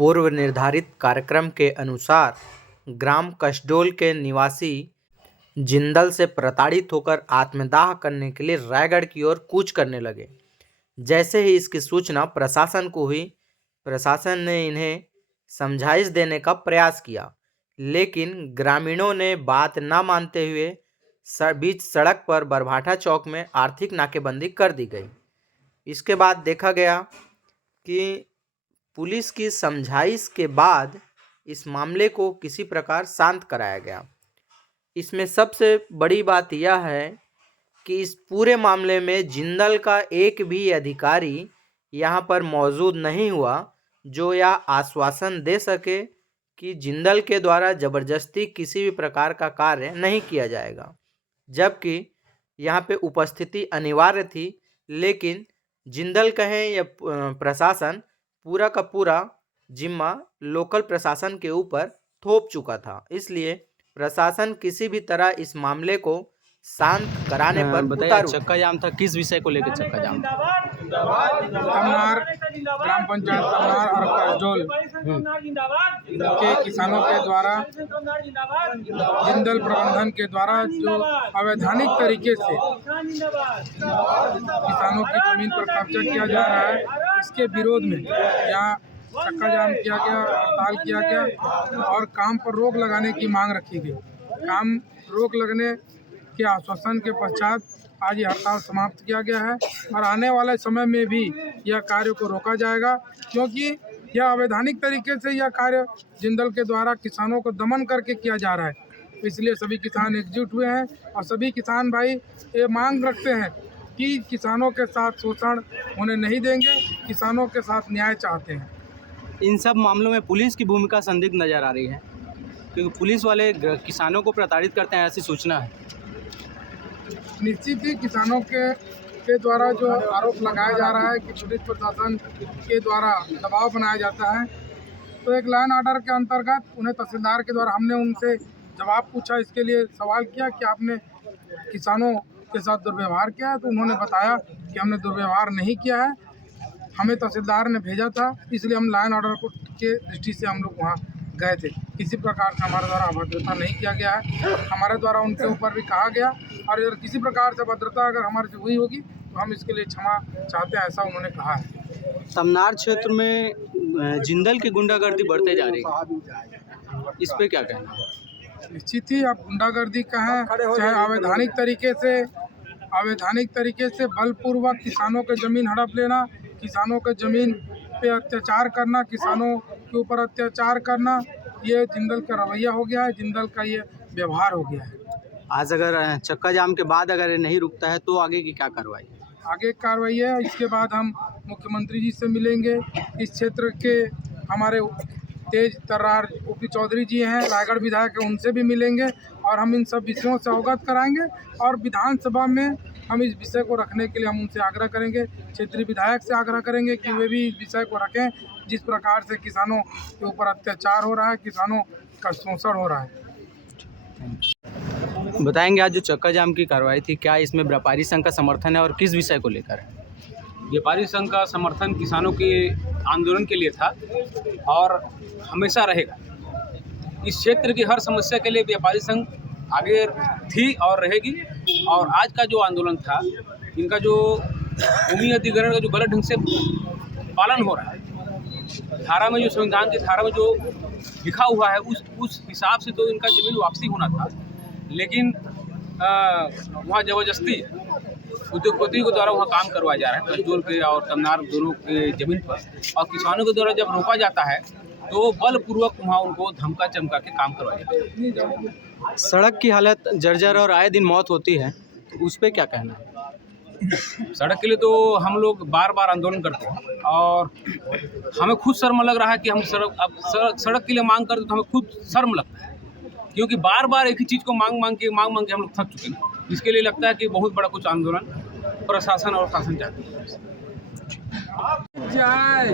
पूर्व निर्धारित कार्यक्रम के अनुसार ग्राम कसडोल के निवासी जिंदल से प्रताड़ित होकर आत्मदाह करने के लिए रायगढ़ की ओर कूच करने लगे। जैसे ही इसकी सूचना प्रशासन को हुई, प्रशासन ने इन्हें समझाइश देने का प्रयास किया, लेकिन ग्रामीणों ने बात न मानते हुए बीच सड़क पर बरभाठा चौक में आर्थिक नाकेबंदी कर दी गई। इसके बाद देखा गया कि पुलिस की समझाइश के बाद इस मामले को किसी प्रकार शांत कराया गया। इसमें सबसे बड़ी बात यह है कि इस पूरे मामले में जिंदल का एक भी अधिकारी यहाँ पर मौजूद नहीं हुआ जो यह आश्वासन दे सके कि जिंदल के द्वारा ज़बरदस्ती किसी भी प्रकार का कार्य नहीं किया जाएगा, जबकि यहाँ पे उपस्थिति अनिवार्य थी। लेकिन जिंदल कहें या प्रशासन, पूरा का पूरा जिम्मा लोकल प्रशासन के ऊपर थोप चुका था। इसलिए प्रशासन किसी भी तरह इस मामले को शांत कराने पर बताइए, चक्का जाम था, किस विषय को लेकर चक्का जाम? तमनार ग्राम पंचायत तमनार और कसडोल के किसानों के द्वारा जिंदल प्रबंधन के द्वारा जो अवैधानिक तरीके से किसानों की जमीन पर कब्जा किया जा रहा है, इसके विरोध में यहाँ चक्का जाम किया गया, हड़ताल किया गया और काम पर रोक लगाने की मांग रखी गई। काम रोक लगने के आश्वासन के पश्चात आज ये हड़ताल समाप्त किया गया है और आने वाले समय में भी यह कार्य को रोका जाएगा, क्योंकि यह अवैधानिक तरीके से यह कार्य जिंदल के द्वारा किसानों को दमन करके किया जा रहा है। इसलिए सभी किसान एकजुट हुए हैं और सभी किसान भाई ये मांग रखते हैं कि किसानों के साथ शोषण होने नहीं देंगे, किसानों के साथ न्याय चाहते हैं। इन सब मामलों में पुलिस की भूमिका संदिग्ध नजर आ रही है, क्योंकि पुलिस वाले किसानों को प्रताड़ित करते हैं, ऐसी सूचना है। निश्चित ही किसानों के द्वारा जो आरोप लगाया जा रहा है कि पुलिस प्रशासन के द्वारा दबाव बनाया जाता है, तो एक लॉ एंड ऑर्डर के अंतर्गत उन्हें तहसीलदार के द्वारा हमने उनसे जवाब पूछा, इसके लिए सवाल किया कि आपने किसानों के साथ दुर्व्यवहार किया है, तो उन्होंने बताया कि हमने दुर्व्यवहार नहीं किया है, हमें तहसीलदार ने भेजा था, इसलिए हम लॉ एंड ऑर्डर को के दृष्टि से हम लोग वहाँ गए थे। किसी प्रकार से हमारे द्वारा अभद्रता नहीं किया गया है, हमारे द्वारा उनके ऊपर भी कहा गया और अगर किसी प्रकार से अभद्रता अगर हमारे से हुई होगी तो हम इसके लिए क्षमा चाहते हैं, ऐसा उन्होंने कहा है। तमनार क्षेत्र में जिंदल की गुंडागर्दी बढ़ते जा रही है, इस पे क्या कहना है? निश्चित ही आप गुंडागर्दी कहें चाहे अवैधानिक तरीके से बलपूर्वक किसानों के ज़मीन हड़प लेना, किसानों के ज़मीन पे अत्याचार करना, किसानों के ऊपर अत्याचार करना, ये जिंदल का रवैया हो गया है, जिंदल का ये व्यवहार हो गया है। आज अगर चक्का जाम के बाद अगर ये नहीं रुकता है तो आगे की क्या कार्रवाई? आगे कार्रवाई है, इसके बाद हम मुख्यमंत्री जी से मिलेंगे। इस क्षेत्र के हमारे तेज तर्रार ओपी चौधरी जी हैं, रायगढ़ विधायक हैं, उनसे भी मिलेंगे और हम इन सब विषयों से अवगत कराएंगे और विधानसभा में हम इस विषय को रखने के लिए हम उनसे आग्रह करेंगे, क्षेत्रीय विधायक से आग्रह करेंगे कि वे भी इस विषय को रखें। जिस प्रकार से किसानों के ऊपर अत्याचार हो रहा है, किसानों का शोषण हो रहा है। बताएंगे आज जो चक्का जाम की कार्रवाई थी, क्या इसमें व्यापारी संघ का समर्थन है और किस विषय को लेकर है? व्यापारी संघ का समर्थन किसानों के आंदोलन के लिए था और हमेशा रहेगा। इस क्षेत्र की हर समस्या के लिए व्यापारी संघ आगे थी और रहेगी। और आज का जो आंदोलन था, इनका जो भूमि अधिग्रहण का जो गलत ढंग से पालन हो रहा है, धारा में जो संविधान की धारा में जो लिखा हुआ है उस हिसाब से तो इनका जमीन वापसी होना था, लेकिन वहाँ ज़बरदस्ती उद्योगपति के द्वारा वहाँ काम करवाया जा रहा है, कसडोल के और तमनार दोनों के ज़मीन पर। और किसानों के द्वारा जब रोका जाता है तो बलपूर्वक वहाँ उनको धमका चमका के काम करवाया जाता है। सड़क की हालत जर्जर और आए दिन मौत होती है, तो उस पर क्या कहना है? सड़क के लिए तो हम लोग बार बार आंदोलन करते हैं और हमें खुद शर्म लग रहा है कि हम सड़क के लिए मांग करते तो हमें खुद शर्म लगता है, क्योंकि बार बार एक ही चीज़ को मांग के हम लोग थक चुके हैं। इसके लिए लगता है कि बहुत बड़ा कुछ आंदोलन प्रशासन और शासन चाहती है।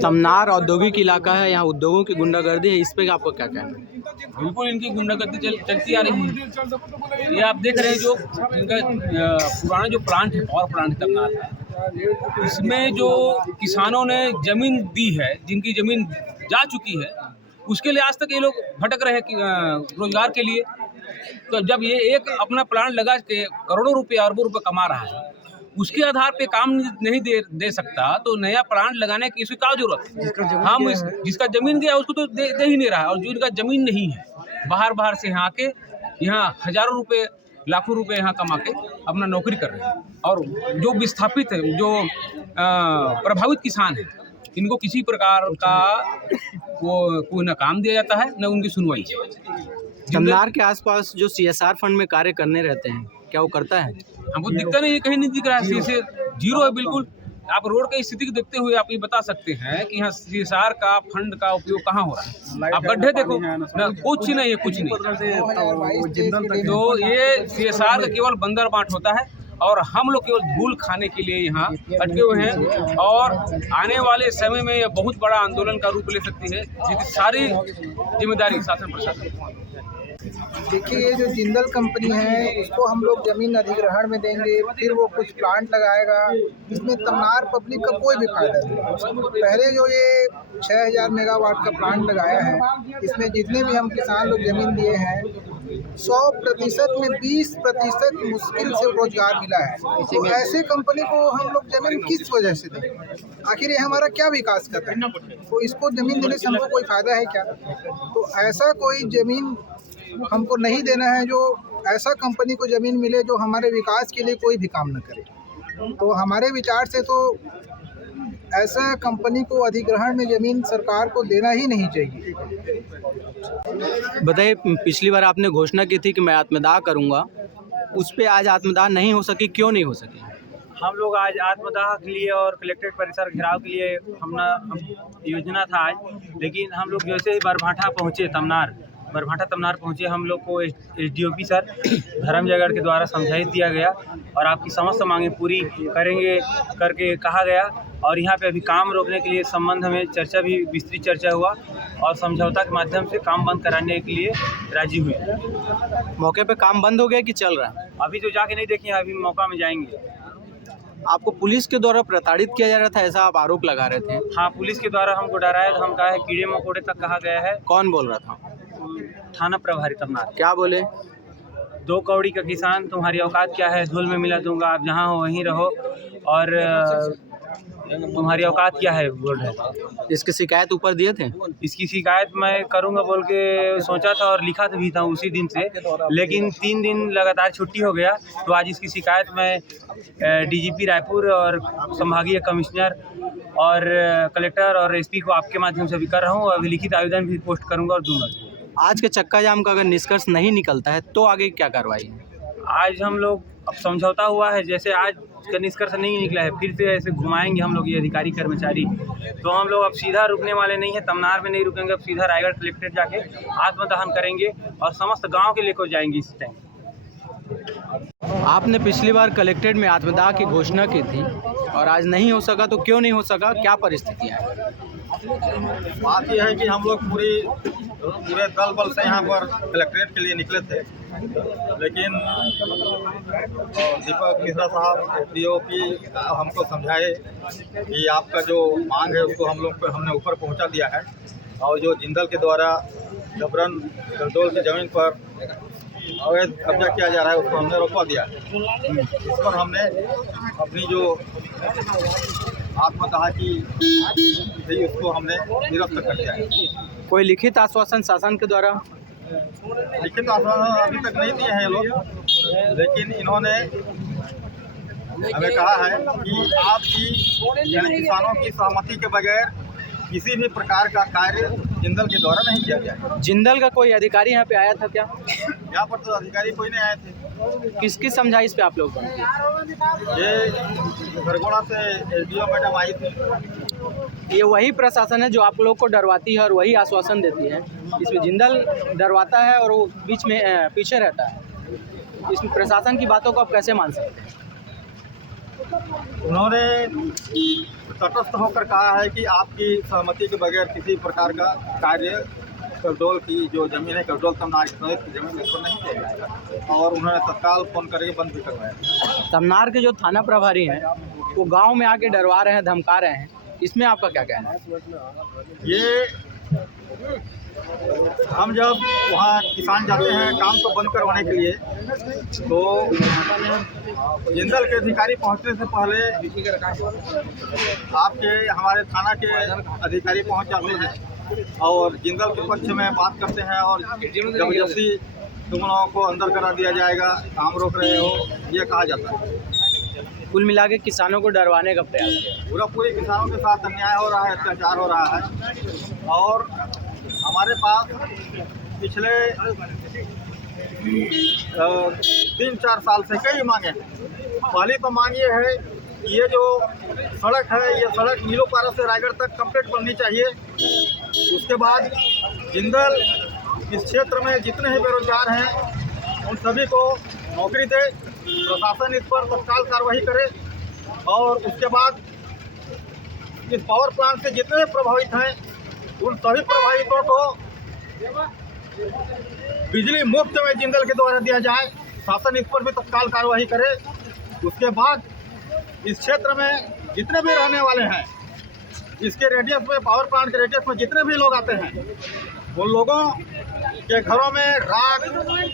तमनार औद्योगिक इलाका है, यहाँ उद्योगों की गुंडागर्दी है, इस पे आपको क्या कहना है? बिल्कुल इनकी गुंडागर्दी चलती आ रही है। ये आप देख रहे हैं जो इनका पुराना जो प्लांट है, पावर प्लांट तमनार है, इसमें जो किसानों ने ज़मीन दी है, जिनकी ज़मीन जा चुकी है, उसके लिए आज तक ये लोग भटक रहे रोजगार के लिए। तो जब ये एक अपना प्लांट लगा के करोड़ों रुपए अरबों रुपए कमा रहा है, उसके आधार पे काम नहीं दे सकता, तो नया प्लांट लगाने की इसकी क्या जरूरत है? हम जिसका जमीन गया उसको तो दे ही नहीं रहा है, और जिनका जमीन नहीं है बाहर से यहाँ आके यहाँ हजारों रुपए लाखों रुपए यहाँ कमा के अपना नौकरी कर रहे हैं। और जो विस्थापित है, जो प्रभावित किसान है, इनको किसी प्रकार का कोई न काम दिया जाता है न उनकी सुनवाई। तमनार के आसपास जो CSR फंड में कार्य करने रहते हैं, क्या वो करता है? हमको दिखता नहीं है, कहीं नहीं दिख रहा है, से जीरो है बिल्कुल। आप रोड की स्थिति को देखते हुए आप ये बता सकते हैं कि यहाँ CSR का फंड का उपयोग कहाँ हो रहा है। आप गड्ढे देखो ना, कुछ नहीं है, कुछ नहीं। तो ये CSR का केवल बंदर बाट होता है, और हम लोग केवल धूल खाने के लिए यहाँ अटके हुए हैं। और आने वाले समय में यह बहुत बड़ा आंदोलन का रूप ले सकती है, जिसकी सारी जिम्मेदारी शासन प्रशासन। देखिए, ये जो जिंदल कंपनी है उसको हम लोग ज़मीन अधिग्रहण में देंगे, फिर वो कुछ प्लांट लगाएगा, इसमें तमनार पब्लिक का कोई भी फायदा नहीं। पहले जो ये 6000 मेगावाट का प्लांट लगाया है, इसमें जितने भी हम किसान लोग ज़मीन दिए हैं 100% में 20% मुश्किल से रोजगार मिला है। तो ऐसे कंपनी को हम लोग ज़मीन किस वजह से दें? आखिर ये हमारा क्या विकास कर रहा है? तो इसको ज़मीन देने से हमको कोई फ़ायदा है क्या? तो ऐसा कोई ज़मीन हमको नहीं देना है, जो ऐसा कंपनी को ज़मीन मिले जो हमारे विकास के लिए कोई भी काम न करे। तो हमारे विचार से तो ऐसा कंपनी को अधिग्रहण में ज़मीन सरकार को देना ही नहीं चाहिए। बताइए, पिछली बार आपने घोषणा की थी कि मैं आत्मदाह करूंगा, उस पे आज आत्मदाह नहीं हो सकी, क्यों नहीं हो सकी? हम लोग आज आत्मदाह के लिए और कलेक्ट्रेट परिसर घेराव के लिए हम योजना था आज, लेकिन हम लोग जैसे ही बरभाठा पहुँचे, बरभाठा तमनार पहुँचे, हम लोग को SDOP सर धर्मजयगढ़ के द्वारा समझाइश दिया गया और आपकी समस्त मांगें पूरी करेंगे करके कहा गया। और यहाँ पे अभी काम रोकने के लिए संबंध में चर्चा भी विस्तृत चर्चा हुआ और समझौता के माध्यम से काम बंद कराने के लिए राजी हुए। मौके पे काम बंद हो गया कि चल रहा है? अभी तो जाके नहीं देखें, अभी मौका में जाएंगे। आपको पुलिस के द्वारा प्रताड़ित किया जा रहा था, ऐसा आप आरोप लगा रहे थे? हाँ, पुलिस के द्वारा हमको डराया, धमकाया है, कीड़े मकोड़े तक कहा गया है। कौन बोल रहा था? थाना प्रभारी तमनार। क्या बोले? 2 कौड़ी का किसान, तुम्हारी औकात क्या है, धूल में मिला दूंगा, आप जहाँ हो वहीं रहो, और तुम्हारी औकात क्या है बोल रहे। इसकी शिकायत ऊपर दिए थे? इसकी शिकायत मैं करूंगा बोल के सोचा था और लिखा भी था उसी दिन से, लेकिन 3 दिन लगातार छुट्टी हो गया। तो आज इसकी शिकायत मैं DGP रायपुर और संभागीय कमिश्नर और कलेक्टर और SP को आपके माध्यम से भी कर रहा हूँ। अभी लिखित आवेदन भी पोस्ट करूँगा और दूंगा। आज के चक्का जाम का अगर निष्कर्ष नहीं निकलता है तो आगे क्या कार्रवाई है? आज हम लोग, अब समझौता हुआ है, जैसे आज का निष्कर्ष नहीं निकला है, फिर से ऐसे घुमाएंगे हम लोग ये अधिकारी कर्मचारी। तो हम लोग अब सीधा रुकने वाले नहीं है, तमनार में नहीं रुकेंगे, अब सीधा रायगढ़ कलेक्ट्रेट जाके आत्मदहन करेंगे और समस्त गांव के लेकर जाएंगे इस टाइम। आपने पिछली बार कलेक्ट्रेट में आत्मदाह की घोषणा की थी और आज नहीं हो सका, तो क्यों नहीं हो सका, क्या परिस्थितियाँ हैं? बात यह है कि हम लोग पूरे दल बल से यहाँ पर कलेक्ट्रेट के लिए निकले थे, लेकिन दीपक मिश्रा साहब DOP हमको समझाए कि आपका जो मांग है उसको हमने ऊपर पहुँचा दिया है, और जो जिंदल के द्वारा जबरन करदोल की ज़मीन पर अवैध कब्जा किया जा रहा है उसको हमने रोकवा दिया है। इस पर हमने अपनी जो आत्मदाह की थी उसको हमने निरस्त कर दिया है। कोई लिखित आश्वासन शासन के द्वारा? लिखित आश्वासन अभी तक नहीं दिए हैं लोग, लेकिन इन्होंने हमें कहा है कि आपकी यानी किसानों की सहमति के बगैर किसी भी प्रकार का कार्य जिंदल के द्वारा नहीं किया गया। जिंदल का कोई अधिकारी यहाँ पे आया था क्या? यहाँ पर तो अधिकारी कोई नहीं आए थे। किसकी समझाइश पे आप लोग? ये खरगोड़ा से SDO मैडम आई थी। ये वही प्रशासन है जो आप लोग को डरवाती है और वही आश्वासन देती है। इसमें जिंदल डरवाता है और वो बीच में पीछे रहता है। इसमें प्रशासन की बातों को आप कैसे मान सकते हैं? उन्होंने तटस्थ होकर कहा है कि आपकी सहमति के बगैर किसी प्रकार का कार्य करदोल की जो ज़मीन है, करदोल तमनार की ज़मीन इसको नहीं किया जाएगा, और उन्होंने तत्काल फ़ोन करके बंद भी करवाया। तमनार के जो थाना प्रभारी हैं वो गांव में आके डरवा रहे हैं, धमका रहे हैं, इसमें आपका क्या कहना है? ये हम जब वहाँ किसान जाते हैं काम को बंद करवाने के लिए, तो जिंदल के अधिकारी पहुँचने से पहले हमारे थाना के अधिकारी पहुँच जाते हैं और जिंदल के पक्ष में बात करते हैं और जबरदस्ती तुम लोगों को अंदर करा दिया जाएगा, काम रोक रहे हो, ये कहा जाता है। कुल मिला के किसानों को डरवाने का प्रयास किया। पूरे किसानों के साथ अन्याय हो रहा है, अत्याचार हो रहा है। और हमारे पास पिछले 3-4 साल से कई मांगे हैं। पहली तो मांग ये है कि ये जो सड़क है, ये सड़क नीलोपारा से रायगढ़ तक कंप्लीट बननी चाहिए। उसके बाद जिंदल इस क्षेत्र में जितने ही बेरोजगार हैं उन सभी को नौकरी दे, प्रशासन इस पर तत्काल कार्रवाई करे। और उसके बाद इस पावर प्लांट से जितने प्रभावित हैं उन सभी प्रभावितों को बिजली मुफ्त में जिंदल के द्वारा दिया जाए, शासन इस पर भी तत्काल कार्रवाई करे। उसके बाद इस क्षेत्र में जितने भी रहने वाले हैं, इसके रेडियस में, पावर प्लांट के रेडियस में जितने भी लोग आते हैं, उन लोगों के घरों में राख,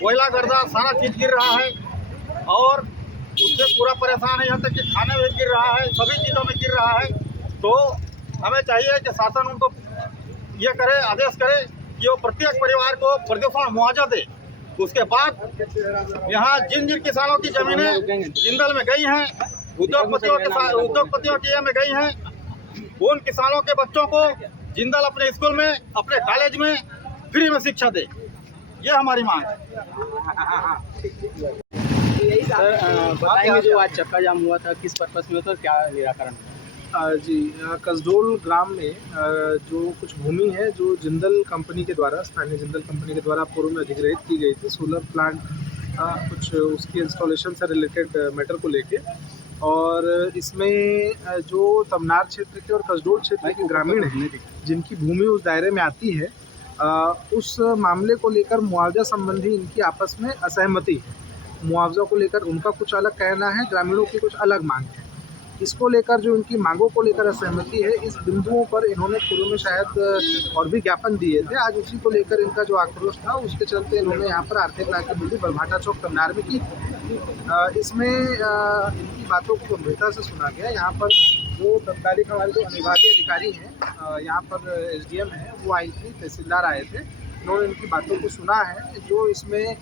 कोयला, गर्दा सारा चीज़ गिर रहा है और उससे पूरा परेशान है। यहाँ तक कि खाने में गिर रहा है, सभी चीज़ों में गिर रहा है। तो हमें चाहिए कि शासन उनको ये करे, आदेश करे कि वो प्रत्येक परिवार को प्रदूषण मुआवजा दे। उसके बाद यहाँ जिन जिन किसानों की ज़मीनें जिंदल में गई हैं, उद्योगपतियों की में गई हैं, उन किसानों के बच्चों को जिंदल अपने स्कूल में, अपने कॉलेज में फ्री में शिक्षा दे। ये हमारी मांग है। सर बताएंगे जो आज चक्का जाम हुआ था, किस पर्पस में था और क्या निराकरण? जी, कसडोल ग्राम में जो कुछ भूमि है जो जिंदल कंपनी के द्वारा, स्थानीय जिंदल कंपनी के द्वारा पूर्व में अधिग्रहित की गई थी, सोलर प्लांट कुछ उसकी इंस्टॉलेशन से रिलेटेड मैटर को लेके। और इसमें जो तमनार क्षेत्र के और कसडोल क्षेत्र के ग्रामीण हैं जिनकी भूमि उस दायरे में आती है, उस मामले को लेकर मुआवजा संबंधी इनकी आपस में असहमति है। मुआवजा को लेकर उनका कुछ अलग कहना है, ग्रामीणों की कुछ अलग मांग है। इसको लेकर जो इनकी मांगों को लेकर असहमति है, इस बिंदुओं पर इन्होंने पूर्व में शायद और भी ज्ञापन दिए थे। आज उसी को लेकर इनका जो आक्रोश था, उसके चलते इन्होंने यहाँ पर आर्थिक नाकाबंदी बरभाटा चौक तमनार में की। इसमें इनकी बातों को गंभीरता से सुना गया। यहाँ पर जो तत्कालिक हमारे जो अनुविभागीय अधिकारी हैं, यहाँ पर SDM हैं, वो आई थी, तहसीलदार आए थे, इन्होंने इनकी बातों को सुना है। जो इसमें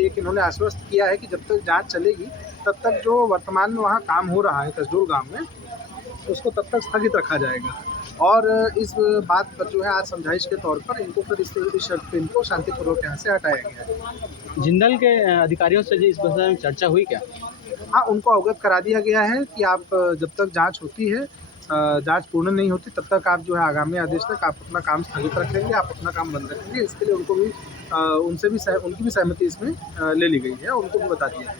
एक इन्होंने आश्वस्त किया है कि जब तक जांच चलेगी तब तक जो वर्तमान में वहाँ काम हो रहा है कसडोल गांव में, उसको तब तक स्थगित रखा जाएगा। और इस बात पर जो है आज समझाइश के तौर पर इनको फिर इस शर्त पर इनको शांतिपूर्वक यहाँ से हटाया गया है। जिंदल के अधिकारियों से इस विषय में चर्चा हुई क्या? हाँ, उनको अवगत करा दिया गया है कि आप जब तक जाँच होती है, जांच पूर्ण नहीं होती, तब तक आप जो है आगामी आदेश तक आप अपना काम स्थगित रखेंगे, आप अपना काम बंद रखेंगे। इसके लिए उनको भी उनकी भी सहमति इसमें ले ली गई है, उनको भी बता दिया है।